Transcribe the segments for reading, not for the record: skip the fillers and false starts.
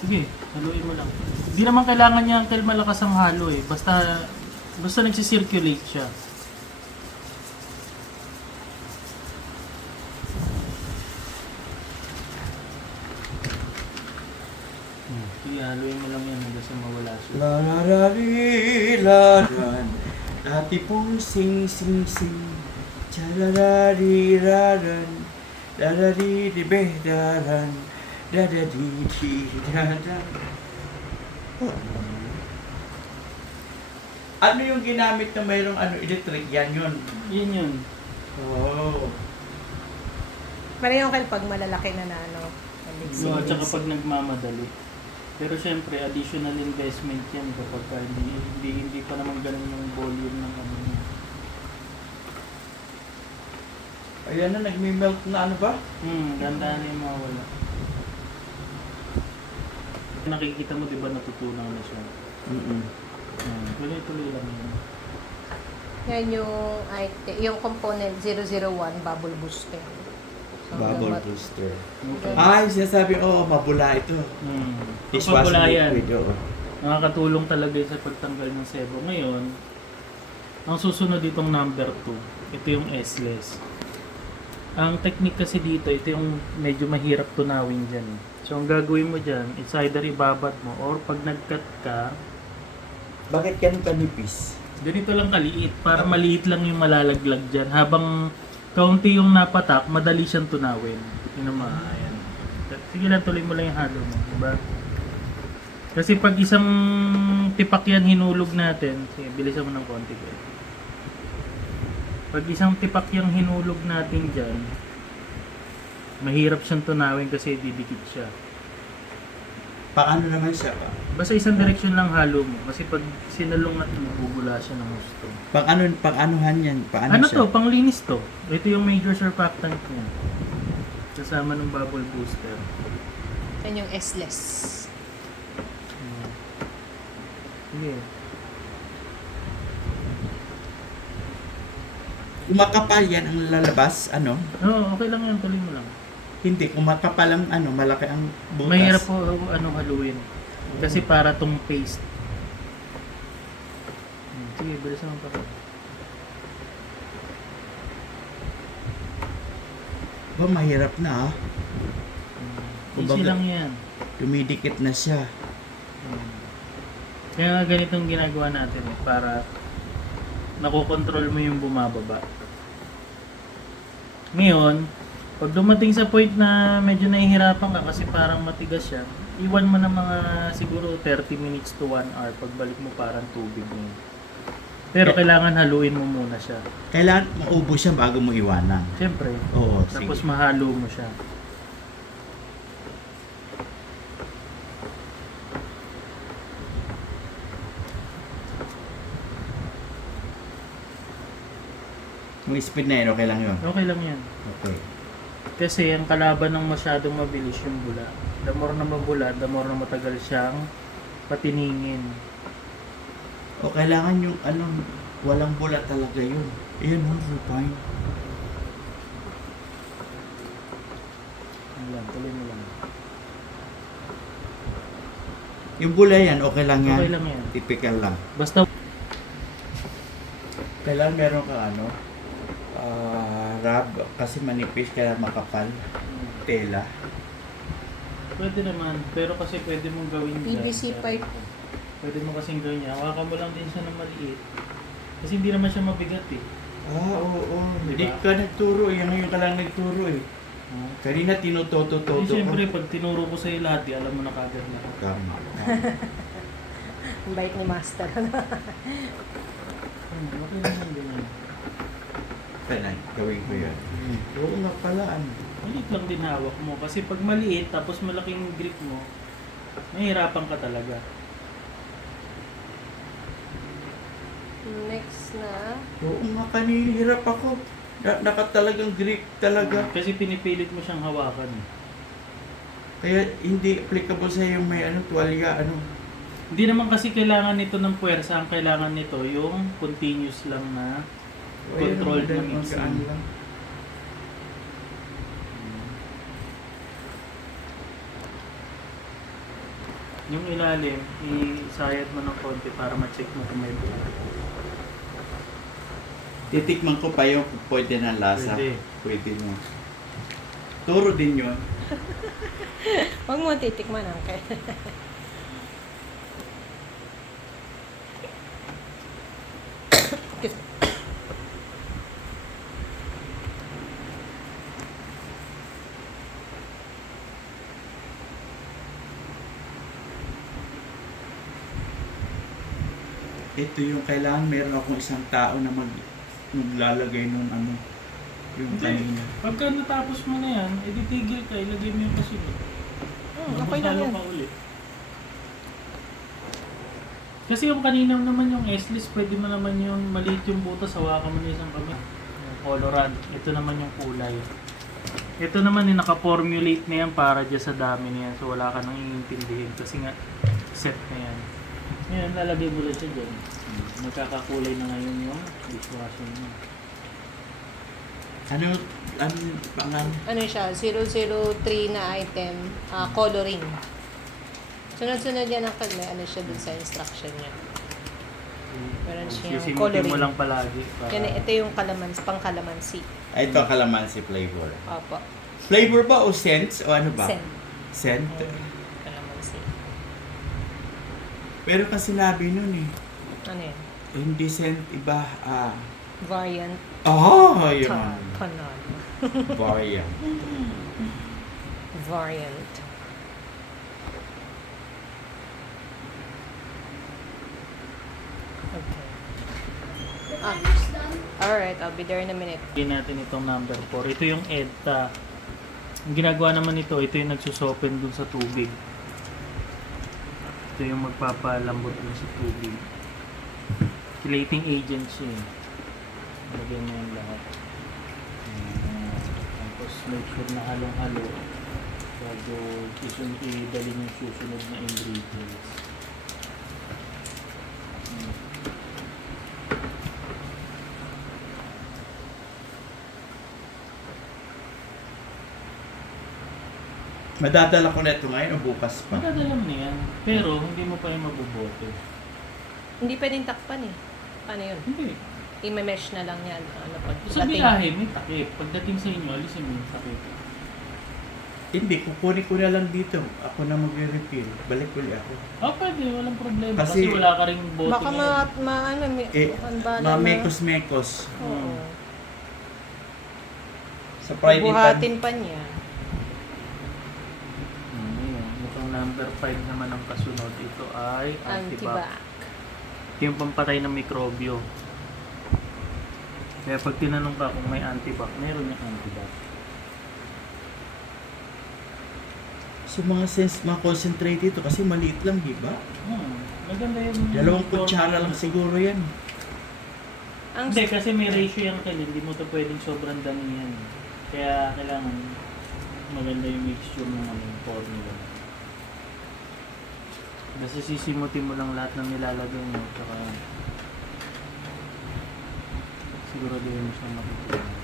Sige, haluin mo lang. Hindi naman kailangan niya until malakas ang halo eh. Basta nagsisirculate siya. Sige, haluin mo lang yan hanggang sa mawala siya. Larararilaran, dati pong sing-sing-sing, chararariraran, darariribedaran, dadadidiraran. Ano yung ginamit na mayroong electric? Yan yun. Yun yun. Oh. Pareho kayo pag malalaki na No, at saka pag nagmamadali. Pero syempre, additional investment yan kapag hindi pa naman ganun yung volume ng ano niya. Ayan na, nagme-melt na ano ba? Ganda na yung mawala. Nakikita mo, di ba, natutunaw na siya. Tuloy-tuloy lang yun. Yan yung component 001 bubble booster. So, Bubble dapat- booster. Okay. Ay, sinasabi, mabula ito. Dishwashing Kapag wala yan, liquid, oo. nakakatulong talaga yun sa pagtanggal ng sebo. Ngayon, ang susunod ditong number 2, ito yung S-less. Ang technique kasi dito, ito yung medyo mahirap tunawin dyan. So, ang gagawin mo dyan, it's either ibabad mo or pag nag-cut ka, Bakit ganun kanipis? ganito lang kaliit, para maliit lang yung malalaglag dyan. Habang kaunti yung napatak, madali siyang tunawin. Yun naman, ayan. Sige lang, tuloy mo lang yung halo mo. Diba? Kasi pag isang tipak yan hinulog natin, sige, bilisan mo ng konti. Pag isang tipak yung hinulog natin dyan, mahirap siyang tunawin kasi didikit siya. Paano naman siya pa? Basta isang direksyon lang halo mo. Kasi pag sinalungat mo, bubula siya ng gusto. Pang-anuhan yan? Paano Ano siya? to? Panglinis to. Ito yung major surfactant niya. Kasama ng bubble booster. Yan yung S-less. Sige. Kumakapal yan ang lalabas, ano? Oo, okay lang yan. Tuloy mo lang. Hindi, kumakapal ang malaki ang butas. Mahirap po haluin. Kasi para tong paste. Sige, bilisan mo pa. Ba, mahirap na ah. Easy Kumbaga- lang yan. Dumidikit na siya. Kaya nga ganitong ginagawa natin para nakokontrol mo yung bumababa. Ngayon, pag dumating sa point na medyo nahihirapan ka kasi parang matigas siya, iwan mo na mga siguro 30 minutes to 1 hour pagbalik mo parang tubig mo. Pero kailangan haluin mo muna siya. Kailangan maubos siya bago mo iwanan. Siyempre. Oo, Tapos sige. mahalo mo siya. Yung speed na yun, okay lang yun. Okay lang yan. Okay. Kasi ang kalaban ng masyadong mabilis yung bula. The more na mabula, the more na matagal siyang patiningin. O kailangan yung walang bula talaga yun. Ayan, fine. Yan lang, tuloy mo lang. Yung bula yan, okay lang yan. Okay lang yan. Typical lang. Basta Kailangan meron ka rub, kasi manipis, kaya makapal. Tela. pwede naman, pero kasi pwede mong gawin dyan. PVC pipe. Pwede mo kasing gawin niya. Hawakan mo lang din siya ng maliit. Kasi hindi naman siya mabigat eh. Oo. Hindi Diba? ka nagturo. Yan ngayon ka lang nagturo eh. Kanina tinutoto-toto Kasi ko. syempre, pag tinuro ko sa'yo lahat, di alam mo na kagad na. Tama. Ang bait ni Master. Okay naman ganyan. Kaya gawin ko yan. Oo nga pala. Maliit lang din hawak mo. Kasi pag maliit, tapos malaking grip mo, mahirapan ka talaga. Next na. Oo nga, kanihirap ako. Nakatalagang grip talaga. Kasi pinipilit mo siyang hawakan eh. Kaya hindi applicable sa yung may tuwalya, Hindi naman kasi kailangan nito ng puwersa. Ang kailangan nito yung continuous lang na control ng magaan exam. lang. Yung ilalim, isayat mo ng konti para ma-check mo kung may buo. Titikman ko pa yung pwede na lasa. Pwede. Pwede mo. Turo din yun. Huwag mo titikman, Uncle. Ito yung kailangan meron akong isang tao na maglalagay nung ano. Yung Hindi. kanina. Pagka natapos mo na yan, edi tigil ka, ilagay mo yung kasunod. Okay lang Maghalo yan. ka ulit. Kasi yung kanina naman yung S-list, pwede mo naman yung maliit yung butas, hawakan mo na isang kamay. Yung coloran. Ito naman yung kulay. Ito naman yung naka-formulate na yan para dyan sa dami na yan. So wala ka nang iintindihin kasi nga set na yan. Ngayon, lalagay mo lang siya dyan. Magkakakulay na ngayon yung dishwashing mo. Ano yung pangalan? Ano siya? 003 na item. Coloring. Sunod-sunod yan ang may ano siya dun sa instruction niya. Meron siyang Sisimutin coloring. mo lang palagi. Para... Yan, ito yung pang-kalamansi. Ito kalamansi flavor. Opo. Flavor ba o scents o ano ba? Scent. Scent? Kalamansi. Pero kasi sinabi nun eh. Ano yan? Hindi scent, iba. Variant. Yun. Kanon. Variant. Variant. Okay. Alright, I'll be there in a minute. Lagyan natin itong number 4. Ito yung EDTA. Ang ginagawa naman ito yung nagsusopen dun sa tubig. Ito yung magpapalambot dun sa tubig. Chelating agent siya. Lagyan mo yung lahat. Tapos make sure na halong-halo bago idalhin yung susunod na ingredients. Madadala ko na ito ngayon o bukas pa? Madadala mo na yan. Pero hindi mo pa yung mabubote. Hindi pwedeng takpan eh. Paano yun? Hindi. I-mesh na lang yan. Ano pag Sa biyahe, may takip. Pagdating sa inyo, alisin mo yung takip. Hindi, kukunin ko na lang dito. Ako na magre-refill. Balik ulit ako. Pwede. Walang problema. Kasi, Kasi wala ka ring bote Baka ngayon. Mamekos-mekos. Oo. Sa Friday Buhatin pa niya. Ayan. Mukhang number 5 naman ang kasunod. Ito ay antibac. Antibac. Ito yung pampatay ng mikrobyo. Kaya pag tinanong ka kung may antibac, meron yung antibac. So mga sense, mga concentrate ito kasi maliit lang, di ba? Maganda yung... 2 kutsara lang siguro yan. Ang Hindi, kasi may ratio yan kayo. Hindi mo ito pwedeng sobrang damihan. Kaya kailangan maganda yung mixture ng formula. Kasi sisimutin mo lang lahat ng nilalagay mo. Tsaka siguro din mo siya matutulungan.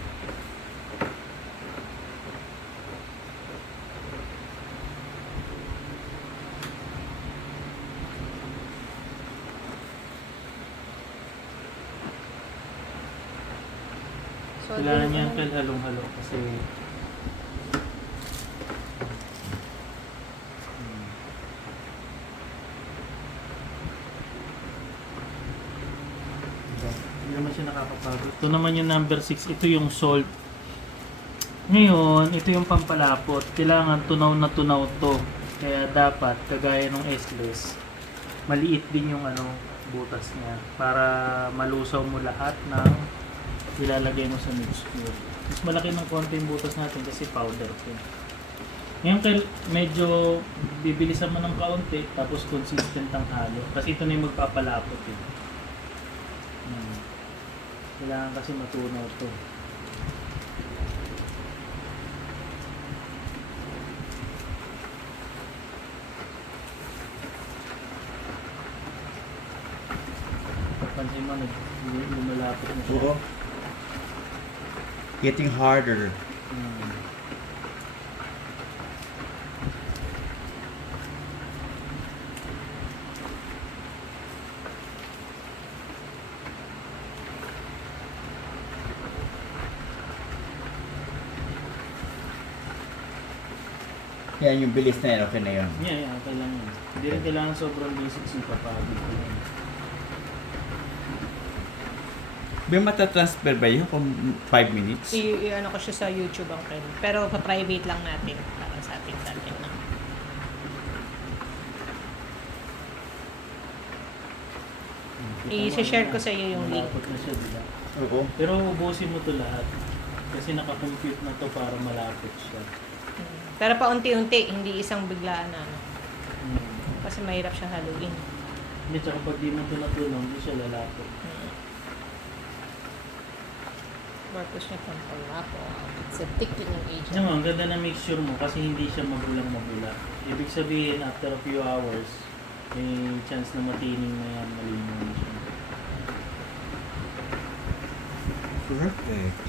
So, Kailangan dun- niya yung halong-halo kasi hindi naman siya nakakapagod. Ito naman yung number 6. Ito yung salt. Ngayon, ito yung pampalapot. Kailangan tunaw na tunaw to. Kaya dapat, kagaya ng S-less, maliit din yung butas niya para malusaw mo lahat ng ilalagay mo sa mixture. Mas malaki ng konti yung butas natin kasi powder to. Ngayon medyo bibilisan mo ng kaunti tapos consistent ang halo. Kasi ito na yung magpapalapot eh. Kailangan kasi matunaw to. Pansin mo, lumalapot na siya. Oo. Getting harder. Yan yung bilis na yan, okay na yun. Yeah, okay lang yun. Hindi rin kailangan sobrang basics yung papagod ko yun. May matatransfer ba yun kung 5 minutes? Ano ko siya sa YouTube ang friend. Pero pa-private lang natin. Para sa atin lang. I-share ko sa iyo yung link. Malapot na siya, di ba? Oo. Pero ubusin mo to lahat. Kasi nakakompute na to para malapot siya. Pero paunti-unti, hindi isang biglaan na. Ano. Hmm. Kasi mahirap siya haluin. Hindi, tsaka pag di mo ito natulong, hindi siya lalapot. Purpose niya pang panglapo. It's a thickening agent. Diyan mo, ang ganda na mixture mo kasi hindi siya magulang-magula. Ibig sabihin, after a few hours, may chance na matining na yan, malinaw na siya. Perfect.